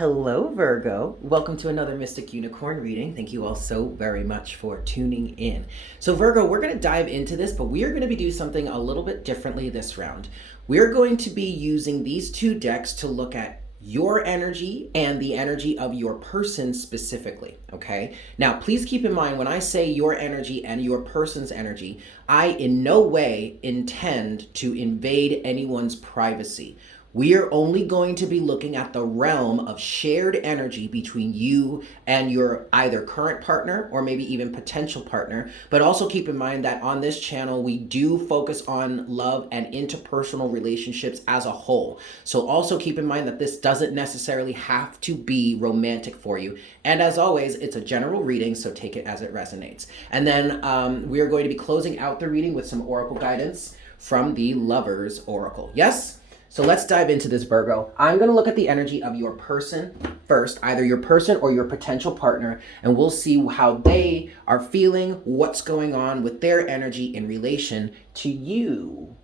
Hello, Virgo. Welcome to another Mystic Unicorn reading. Thank you all so very much for tuning in. So, Virgo, we're going to dive into this, but we are going to be doing something a little bit differently this round. We're going to be using these two decks to look at your energy and the energy of your person specifically, okay? Now, please keep in mind when I say your energy and your person's energy, I in no way intend to invade anyone's privacy. We are only going to be looking at the realm of shared energy between you and your either current partner or maybe even potential partner. But also keep in mind that on this channel, we do focus on love and interpersonal relationships as a whole. So also keep in mind that this doesn't necessarily have to be romantic for you. And as always, it's a general reading, so take it as it resonates. And then we are going to be closing out the reading with some oracle guidance from the Lover's Oracle. Yes? So let's dive into this, Virgo. I'm going to look at the energy of your person first, either your person or your potential partner, and we'll see how they are feeling, what's going on with their energy in relation to you.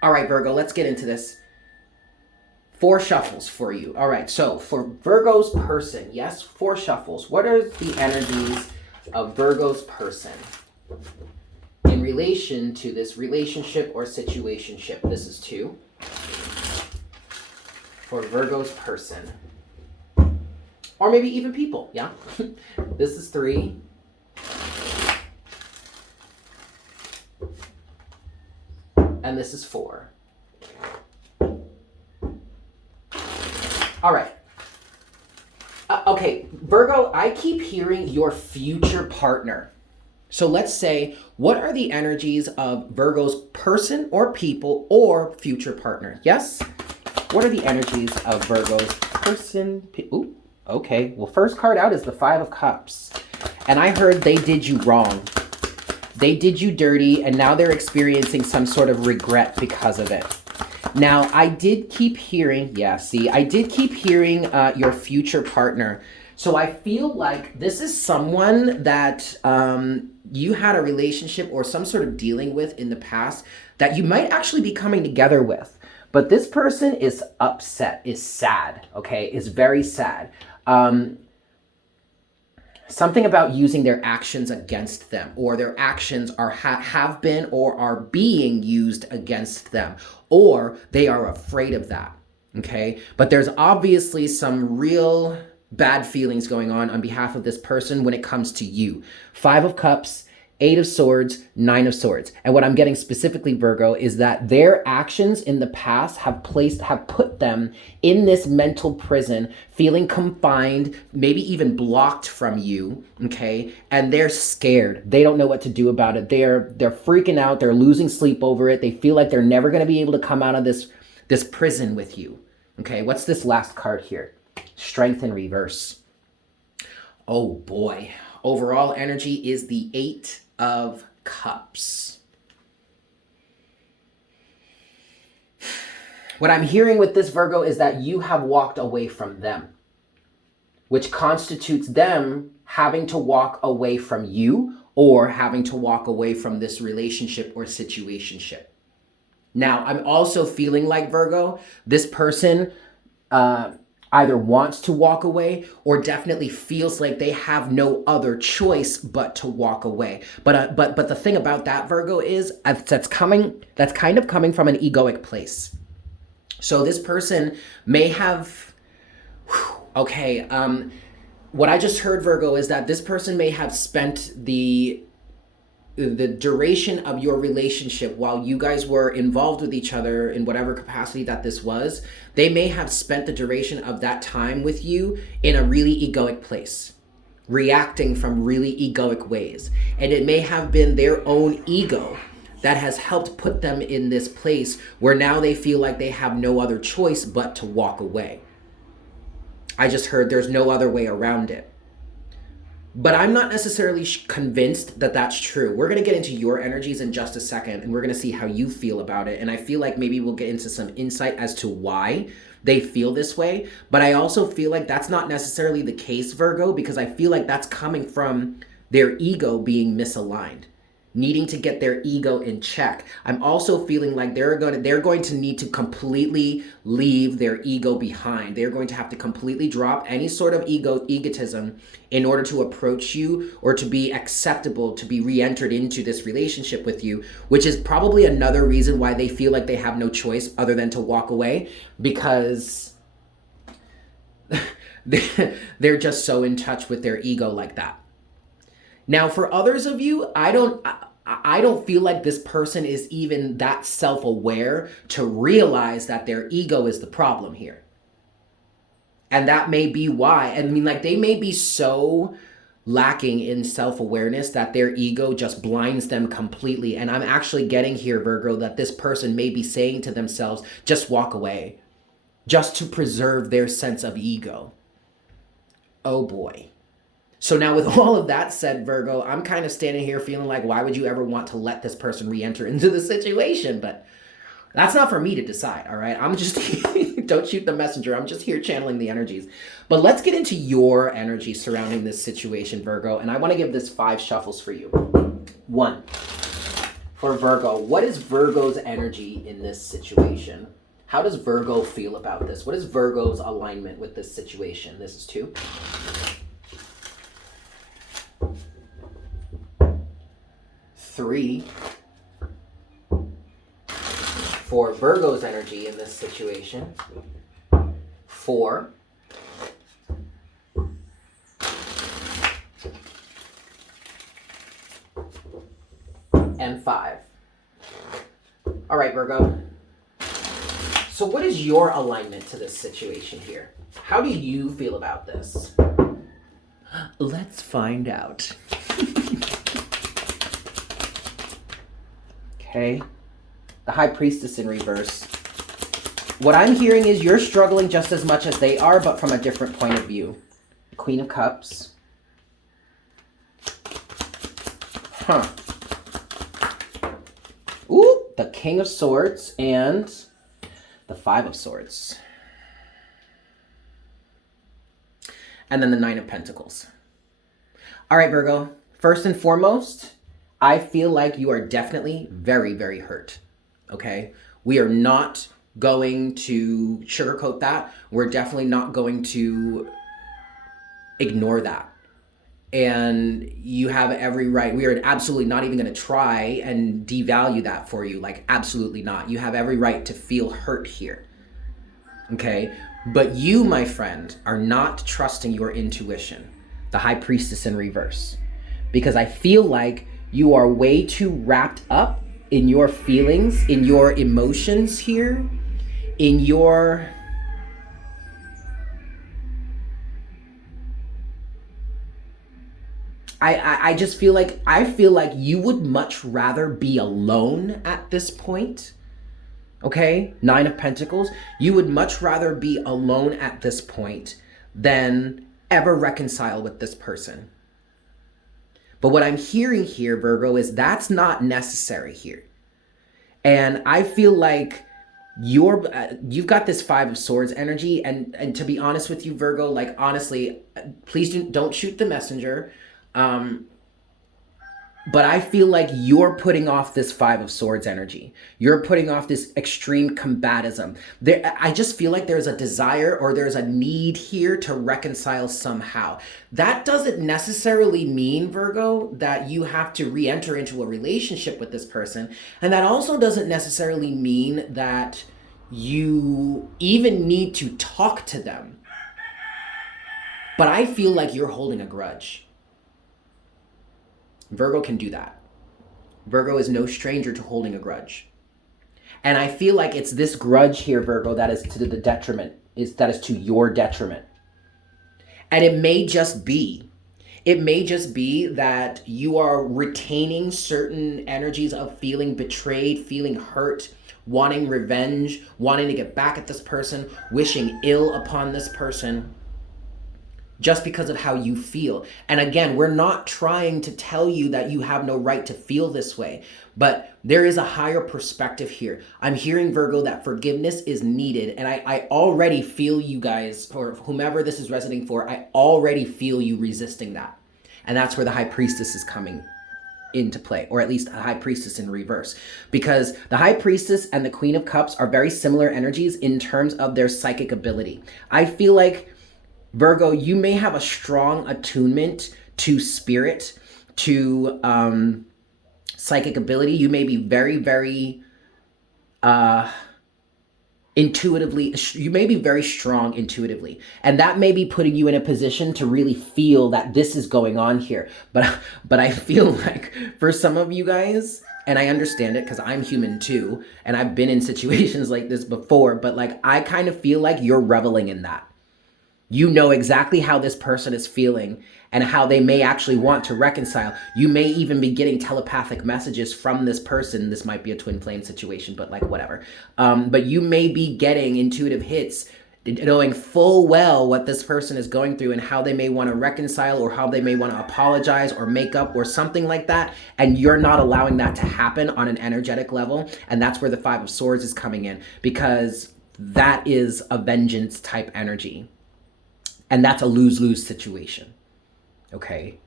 All right, Virgo, let's get into this. 4 shuffles for you. All right, so for Virgo's person, yes, 4 shuffles. What are the energies of Virgo's person in relation to this relationship or situationship? This is 2. For Virgo's person. Or maybe even people, yeah? This is 3. And this is 4. All right. Okay, Virgo, I keep hearing your future partner. So let's say, what are the energies of Virgo's person or people or future partner? Yes? What are the energies of Virgo's person? Ooh, okay. Well, first card out is the 5 of Cups. And I heard they did you wrong. They did you dirty, and now they're experiencing some sort of regret because of it. Now, I did keep hearing, I did keep hearing your future partner. So I feel like this is someone that you had a relationship or some sort of dealing with in the past that you might actually be coming together with. But this person is upset, is sad, okay, is very sad. Something about using their actions against them, or their actions are have been or are being used against them, or they are afraid of that, okay? But there's obviously some real bad feelings going on behalf of this person when it comes to you. 5 of Cups, 8 of Swords, 9 of Swords. And what I'm getting specifically, Virgo, is that their actions in the past have put them in this mental prison, feeling confined, maybe even blocked from you, okay? And they're scared. They don't know what to do about it. They're freaking out. They're losing sleep over it. They feel like they're never going to be able to come out of this prison with you, okay? What's this last card here? Strength in reverse. Oh boy. Overall energy is the 8 of Cups. What I'm hearing with this, Virgo, is that you have walked away from them, which constitutes them having to walk away from you or having to walk away from this relationship or situationship. Now, I'm also feeling like, Virgo, this person either wants to walk away or definitely feels like they have no other choice but to walk away. But the thing about that, Virgo, is that's kind of coming from an egoic place. So this person may have, what I just heard, Virgo, is that this person may have spent the duration of your relationship while you guys were involved with each other in whatever capacity that this was. They may have spent the duration of that time with you in a really egoic place, reacting from really egoic ways. And it may have been their own ego that has helped put them in this place where now they feel like they have no other choice but to walk away. I just heard there's no other way around it. But I'm not necessarily convinced that that's true. We're going to get into your energies in just a second, and we're going to see how you feel about it. And I feel like maybe we'll get into some insight as to why they feel this way. But I also feel like that's not necessarily the case, Virgo, because I feel like that's coming from their ego being misaligned. needing to get their ego in check. I'm also feeling like they're going to need to completely leave their ego behind. They're going to have to completely drop any sort of egotism in order to approach you or to be acceptable, to be re-entered into this relationship with you, which is probably another reason why they feel like they have no choice other than to walk away, because they're just so in touch with their ego like that. Now, for others of you, I don't feel like this person is even that self-aware to realize that their ego is the problem here. And that may be why. I mean, like, they may be so lacking in self-awareness that their ego just blinds them completely. And I'm actually getting here, Virgo, that this person may be saying to themselves, just walk away, just to preserve their sense of ego. Oh boy. So now with all of that said, Virgo, I'm kind of standing here feeling like, why would you ever want to let this person re-enter into the situation? But that's not for me to decide, all right? I'm just, don't shoot the messenger. I'm just here channeling the energies. But let's get into your energy surrounding this situation, Virgo. And I want to give this 5 shuffles for you. 1, for Virgo. What is Virgo's energy in this situation? How does Virgo feel about this? What is Virgo's alignment with this situation? This is 2. 3, for Virgo's energy in this situation. 4, and 5. All right, Virgo. So what is your alignment to this situation here? How do you feel about this? Let's find out. Okay, the High Priestess in reverse. What I'm hearing is you're struggling just as much as they are, but from a different point of view. Queen of Cups. Ooh, the King of Swords and the 5 of Swords. And then the 9 of Pentacles. All right, Virgo. First and foremost, I feel like you are definitely very, very hurt, okay? We are not going to sugarcoat that. We're definitely not going to ignore that. And you have every right. We are absolutely not even going to try and devalue that for you. Like, absolutely not. You have every right to feel hurt here, okay? But you, my friend, are not trusting your intuition, the High Priestess in reverse, because I feel like you are way too wrapped up in your feelings, in your emotions here, in your... I just feel like, you would much rather be alone at this point, okay? 9 of Pentacles. You would much rather be alone at this point than ever reconcile with this person. But what I'm hearing here, Virgo, is that's not necessary here. And I feel like you've got this 5 of Swords energy. And to be honest with you, Virgo, like, honestly, please don't shoot the messenger. But I feel like you're putting off this 5 of Swords energy. You're putting off this extreme combatism. I just feel like there's a desire or there's a need here to reconcile somehow. That doesn't necessarily mean, Virgo, that you have to re-enter into a relationship with this person. And that also doesn't necessarily mean that you even need to talk to them. But I feel like you're holding a grudge. Virgo can do that. Virgo is no stranger to holding a grudge. And I feel like it's this grudge here, Virgo, that is to the detriment, that is to your detriment. And it may just be that you are retaining certain energies of feeling betrayed, feeling hurt, wanting revenge, wanting to get back at this person, wishing ill upon this person, just because of how you feel. And again, we're not trying to tell you that you have no right to feel this way, but there is a higher perspective here. I'm hearing, Virgo, that forgiveness is needed. And I already feel you guys, or whomever this is resonating for, I already feel you resisting that. And that's where the High Priestess is coming into play, or at least the High Priestess in reverse, because the High Priestess and the Queen of Cups are very similar energies in terms of their psychic ability. I feel like, Virgo, you may have a strong attunement to spirit, to psychic ability. You may be very, very intuitively, you may be very strong intuitively, and that may be putting you in a position to really feel that this is going on here. But I feel like for some of you guys, and I understand it because I'm human too, and I've been in situations like this before, but like I kind of feel like you're reveling in that. You know exactly how this person is feeling and how they may actually want to reconcile. You may even be getting telepathic messages from this person. This might be a twin flame situation, but like whatever. But you may be getting intuitive hits, knowing full well what this person is going through and how they may want to reconcile, or how they may want to apologize or make up or something like that. And you're not allowing that to happen on an energetic level. And that's where the Five of Swords is coming in, because that is a vengeance type energy. And that's a lose-lose situation, okay?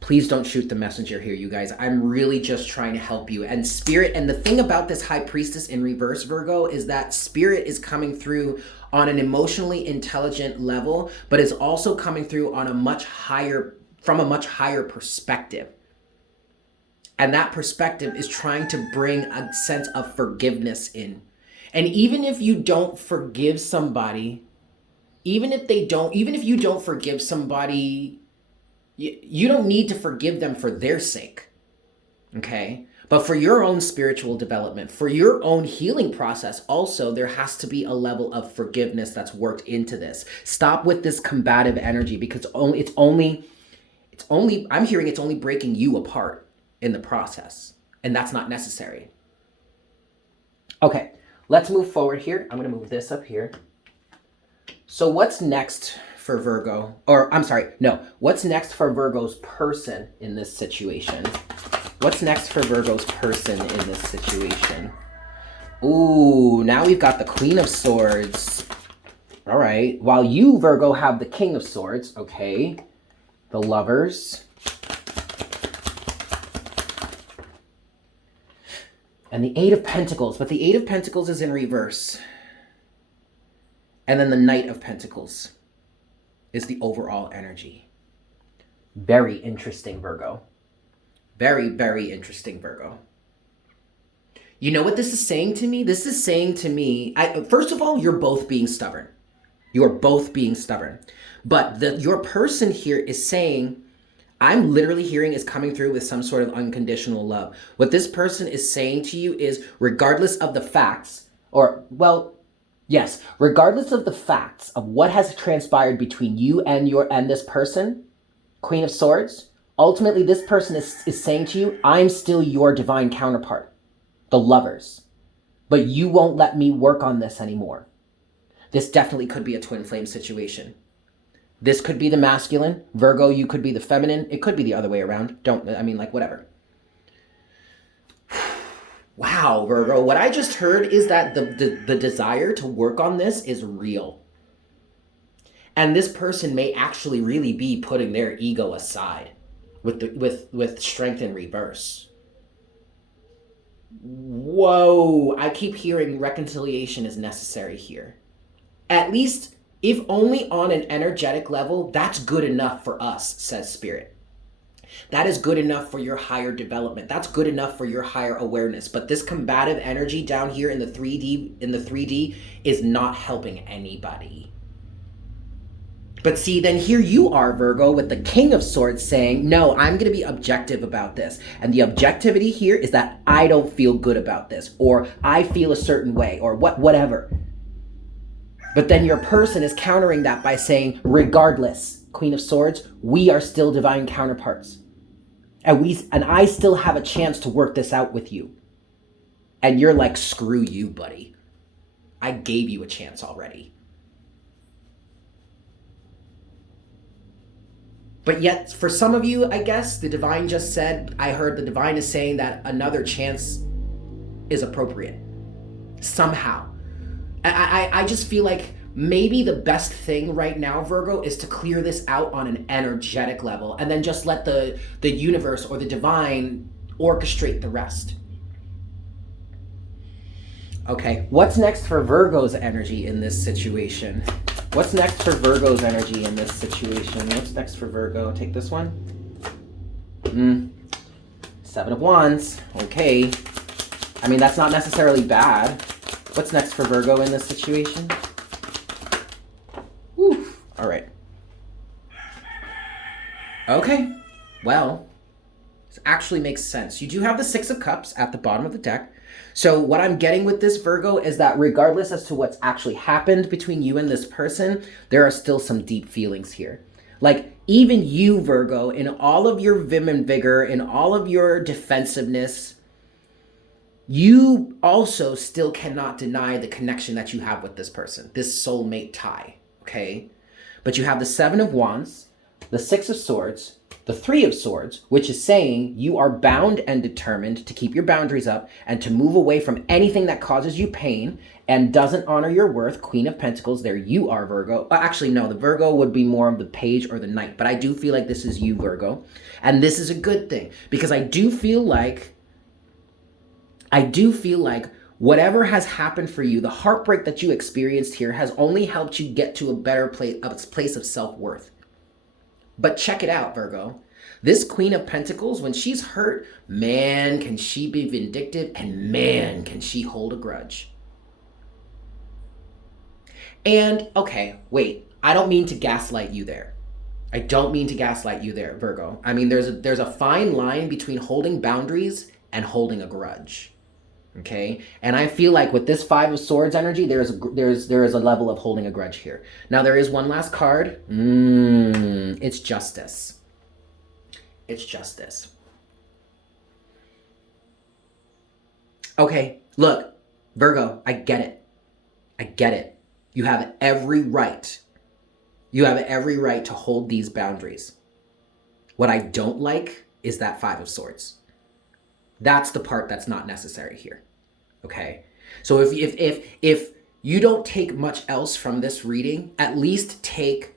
Please don't shoot the messenger here, you guys. I'm really just trying to help you. And Spirit, and the thing about this High Priestess in reverse, Virgo, is that Spirit is coming through on an emotionally intelligent level, but is also coming through on from a much higher perspective. And that perspective is trying to bring a sense of forgiveness in. And even if you don't forgive somebody, even if you don't forgive somebody, you don't need to forgive them for their sake, okay? But for your own spiritual development, for your own healing process, also, there has to be a level of forgiveness that's worked into this. Stop with this combative energy, because I'm hearing it's only breaking you apart in the process, and that's not necessary. Okay, let's move forward here. I'm gonna move this up here. So what's next for Virgo? What's next for Virgo's person in this situation? What's next for Virgo's person in this situation? Ooh, now we've got the Queen of Swords. All right, while you, Virgo, have the King of Swords, okay. The Lovers. And the Eight of Pentacles, but the Eight of Pentacles is in reverse. And then the Knight of Pentacles is the overall energy. Very interesting, Virgo. Very, very interesting, Virgo. You know what this is saying to me? This is saying to me, first of all, you're both being stubborn. You're both being stubborn. But your person here is saying, I'm literally hearing is coming through with some sort of unconditional love. What this person is saying to you is, regardless of the facts, yes, regardless of the facts of what has transpired between you and this person, Queen of Swords, ultimately this person is saying to you, I'm still your divine counterpart, the Lovers, but you won't let me work on this anymore. This definitely could be a twin flame situation. This could be the masculine. Virgo, you could be the feminine. It could be the other way around. Whatever. Wow, Virgo, what I just heard is that the desire to work on this is real. And this person may actually really be putting their ego aside with strength in reverse. Whoa, I keep hearing reconciliation is necessary here. At least, if only on an energetic level, that's good enough for us, says Spirit. That is good enough for your higher development. That's good enough for your higher awareness. But this combative energy down here in the 3D is not helping anybody. But see, then here you are, Virgo, with the King of Swords saying, no, I'm going to be objective about this. And the objectivity here is that I don't feel good about this, or I feel a certain way, or whatever. But then your person is countering that by saying, regardless, Queen of Swords, we are still divine counterparts. And I still have a chance to work this out with you. And you're like, screw you, buddy. I gave you a chance already. But yet, for some of you, I guess, the divine just said, I heard the divine is saying that another chance is appropriate. Somehow. I just feel like maybe the best thing right now, Virgo, is to clear this out on an energetic level and then just let the universe or the divine orchestrate the rest. Okay, what's next for Virgo's energy in this situation? What's next for Virgo's energy in this situation? What's next for Virgo? Take this one. Seven of Wands. Okay. I mean, that's not necessarily bad. What's next for Virgo in this situation? Whew. All right. Okay. Well, this actually makes sense. You do have the Six of Cups at the bottom of the deck. So what I'm getting with this, Virgo, is that regardless as to what's actually happened between you and this person, there are still some deep feelings here. Like, even you, Virgo, in all of your vim and vigor, in all of your defensiveness, you also still cannot deny the connection that you have with this person, this soulmate tie, okay? But you have the Seven of Wands, the Six of Swords, the Three of Swords, which is saying you are bound and determined to keep your boundaries up and to move away from anything that causes you pain and doesn't honor your worth. Queen of Pentacles, there you are, Virgo. Actually, no, the Virgo would be more of the Page or the Knight, but I do feel like this is you, Virgo. And this is a good thing because I do feel like whatever has happened for you, the heartbreak that you experienced here has only helped you get to a better place of self-worth. But check it out, Virgo. This Queen of Pentacles, when she's hurt, man, can she be vindictive, and man, can she hold a grudge. And, okay, wait, I don't mean to gaslight you there. I don't mean to gaslight you there, Virgo. I mean, there's a fine line between holding boundaries and holding a grudge. Okay, and I feel like with this Five of Swords energy, there is a level of holding a grudge here. Now there is one last card. It's Justice. It's Justice. Okay, look, Virgo, I get it. I get it. You have every right. You have every right to hold these boundaries. What I don't like is that Five of Swords. That's the part that's not necessary here. Okay. So if you don't take much else from this reading, at least take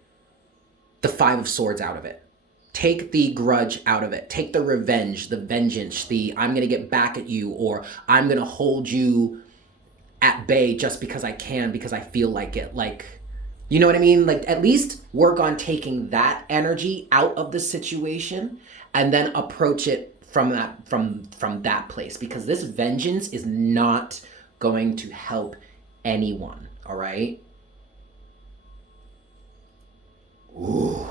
the Five of Swords out of it. Take the grudge out of it. Take the revenge, the vengeance, the I'm going to get back at you, or I'm going to hold you at bay just because I can, because I feel like it. Like, you know what I mean? Like, at least work on taking that energy out of the situation and then approach it from that place, because this vengeance is not going to help anyone. All right. Ooh,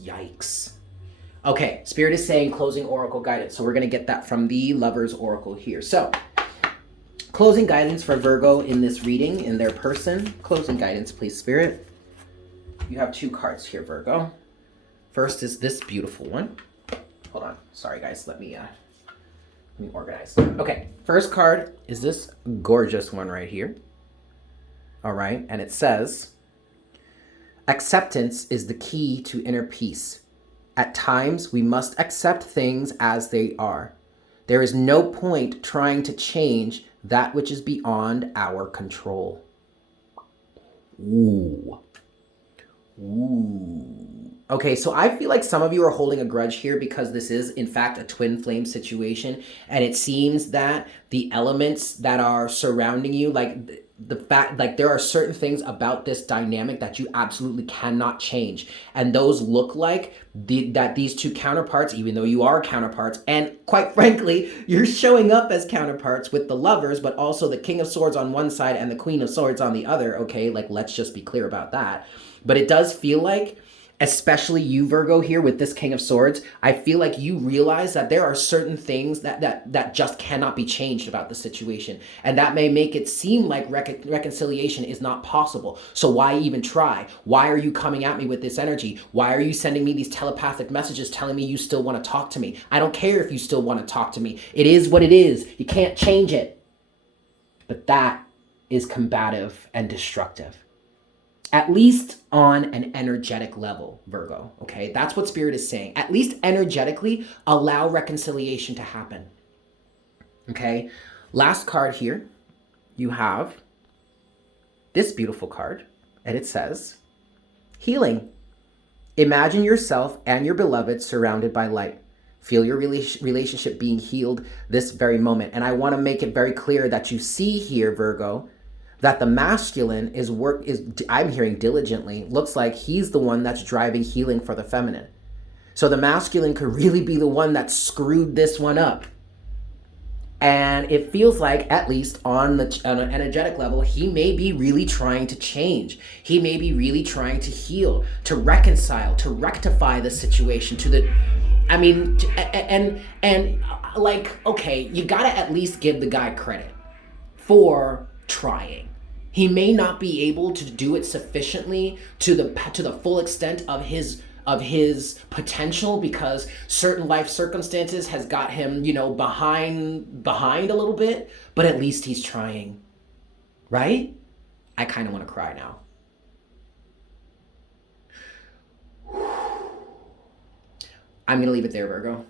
yikes. Okay, Spirit is saying closing oracle guidance, so we're going to get that from the Lover's Oracle here. So closing guidance for Virgo in this reading, in their person. Closing guidance, please, Spirit. You have two cards here, Virgo. First is this beautiful one. Hold on. Sorry, guys. Let me organize. Okay. First card is this gorgeous one right here. All right. And it says, acceptance is the key to inner peace. At times, we must accept things as they are. There is no point trying to change that which is beyond our control. Ooh. Ooh. Okay, so I feel like some of you are holding a grudge here because this is, in fact, a twin flame situation. And it seems that the elements that are surrounding you, like the fact, like there are certain things about this dynamic that you absolutely cannot change. And those look like that these two counterparts, even though you are counterparts, and quite frankly, you're showing up as counterparts with the Lovers, but also the King of Swords on one side and the Queen of Swords on the other. Okay, like let's just be clear about that. But it does feel like, especially you, Virgo, here with this King of Swords, I feel like you realize that there are certain things that just cannot be changed about the situation. And that may make it seem like reconciliation is not possible. So why even try? Why are you coming at me with this energy? Why are you sending me these telepathic messages telling me you still want to talk to me? I don't care if you still want to talk to me. It is what it is. You can't change it. But that is combative and destructive. At least on an energetic level, Virgo, okay? That's what Spirit is saying. At least energetically, allow reconciliation to happen, okay? Last card here, you have this beautiful card. and it says, healing. Imagine yourself and your beloved surrounded by light. Feel your relationship being healed this very moment. And I want to make it very clear that you see here, Virgo, that the masculine is I'm hearing diligently, looks like he's the one that's driving healing for the feminine. So the masculine could really be the one that screwed this one up. And it feels like, at least on an energetic level, he may be really trying to change. He may be really trying to heal, to reconcile, to rectify the situation, okay, you gotta at least give the guy credit for trying. He may not be able to do it sufficiently to the full extent of his potential, because certain life circumstances has got him, behind a little bit, but at least he's trying, right? I kind of want to cry now. I'm going to leave it there, Virgo.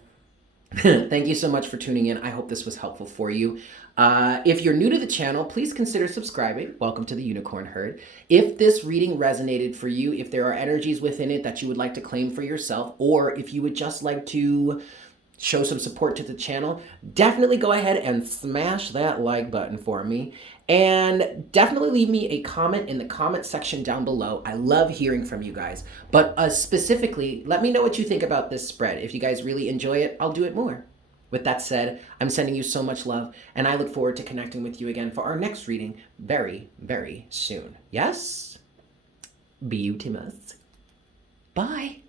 Thank you so much for tuning in. I hope this was helpful for you. If you're new to the channel, please consider subscribing. Welcome to the Unicorn Herd. If this reading resonated for you, if there are energies within it that you would like to claim for yourself, or if you would just like to show some support to the channel, definitely go ahead and smash that like button for me. And definitely leave me a comment in the comment section down below. I love hearing from you guys. But specifically, let me know what you think about this spread. If you guys really enjoy it, I'll do it more. With that said, I'm sending you so much love, and I look forward to connecting with you again for our next reading very, very soon. Yes? Beautimus. Bye.